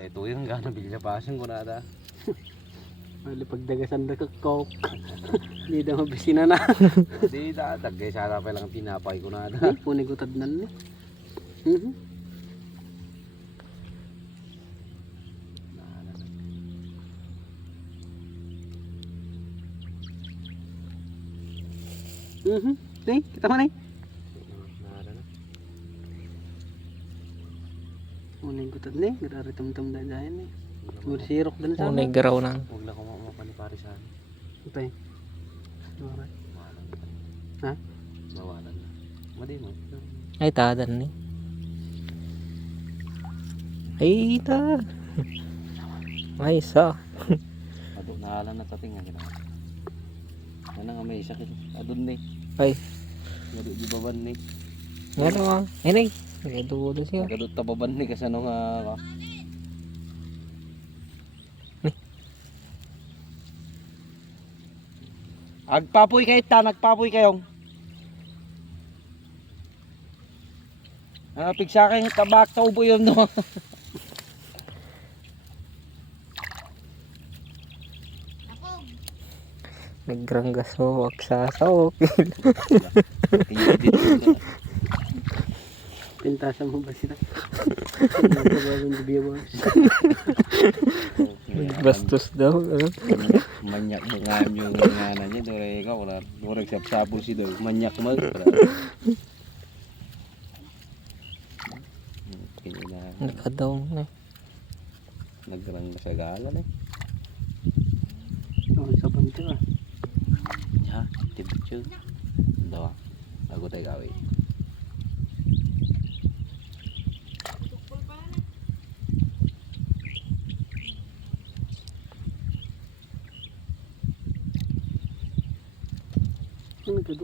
Ito yung gano'n bilyapasin ko na ata. Mali pagdagasan na kakok. Hindi na mabisina na. Hindi datag kaya sana pa lang pinapay ko na ata. Hindi, punigutad na ni. Nih, kita mana nih? Punigutad nih, gara-gara tem-tem na dyan nih. Sirok din sa Unay garaw na. Huwag lang ako mapaniparisan. Ito eh. Alright. Ha? Bawalan na. Madi mo. Ay, tadan ni. Ay, ta. Ay, sa. Ado, naalan na tatingan kita. Ano nga may sakit. Adun ni. Ay, Madi di baban ni. nga naman. Ay, nay. Ay, dulo siya. Nagkadot tababan ni kasi ano nga ka. Agpapoy kayo ta, nagpapoy kayong. Pigsa kayong tabak sa ubo yun no. Nagranggas mo, wag sa sawok. Pintasan mo ba sila? Nagkabawang gabi ba? Bastos daw. Manyak mo nga yung ngana niya. Dore ikaw, wala. Dore sap-sapo si Dore. Manyak mo. Nakadaw na. Nagrang sa galan eh. Oh, sa banto ah. Ha? Tibityo. Dawa. Ako tayo gawin.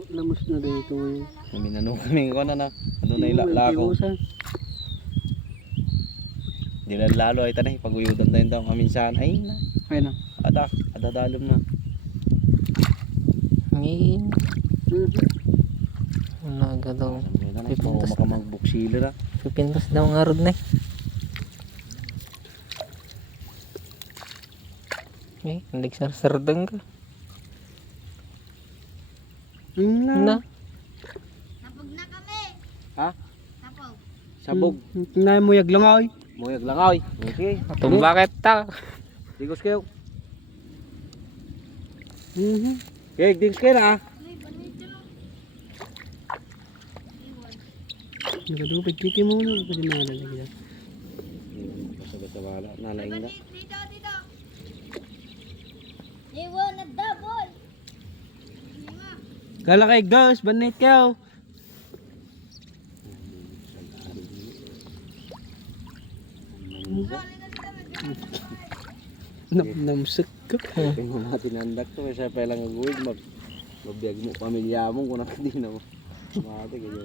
Lamos na dito ngayon. Minanong kami ko na. Ano na ilako. Di na lalo ay tanay. Paguyudan tayo daw kaminsan. Ay na. Ayun na. Adadalom na. Ngayon. Nagadaw. Pipintas Baka magbuksila na. Pipintas daw nga rod na. Eh, hindi sarsardang ka. Na. Tapog na kami. Ha? Tapog. Sabog. Nay mo yag lang ay. Muyag lang ay. Okay. Itong bakit ta? Digos kayo. Okay, digos kayo na. Nagadupit titi mo na. Pwede na lalagyan. Basta-basta wala. Nalaing na. Dito, dito. Iwan na double. Kala kay girls, banit kayo. Namsik ka. Kung natin nandak to, siya pa lang agawin. Mabiyag mo pamilya mo kung nakadin na mo. Mati kayo.